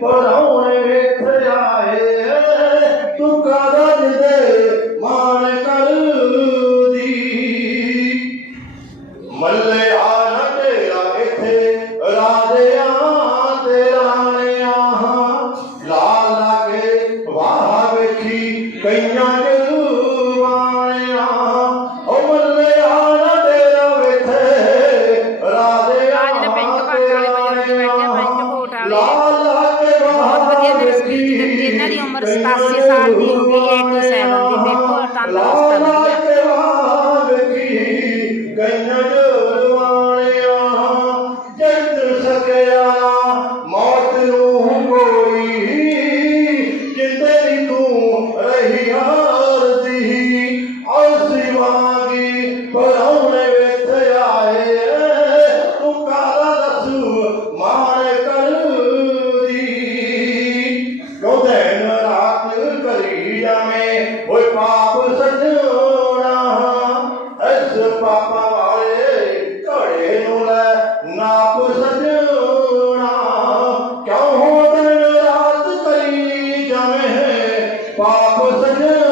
ਪਰਾਉਣੇ ਵੇਖ ਆਏ ਤੂੰ ਕਾਦਾ ਦੇ ਮਾਣ ਕਰਦੀ ਮੱਲੇ ਆ ਨਾ ਤੇਰਾ ਇੱਥੇ ਰਾਜਿਆਂ ਤੇ ਰਾਣਿਆਂ ਲਾ ਲਾਗੇ ਵਾਹ ਵੇਖੀ ਕਈਆਂ ਜਵਾਨਿਆਂ ਇਹਨਾਂ ਦੀ ਉਮਰ 87 ਸਾਲ ਦੀ ਹੋ ਗਈ 87 ਦੀ ਦੇਖੋ ਤੰਦਰੁਸਤ ਵਧੀਆ ਗਈਆਂ ਜਰਵਾਣਿਆ ਜੰਤ ਸਕਿਆ ਮੌਤ ਨੂੰ ਕੋਈ ਜਿੰਦੇ ਤੂੰ ਰਹੀ पीड़ा में ओए पाप सजोड़ा अस पाप वाले घड़े नुला नाप सजोड़ा क्यों हो दिन रात करी जमे पाप सजोड़ा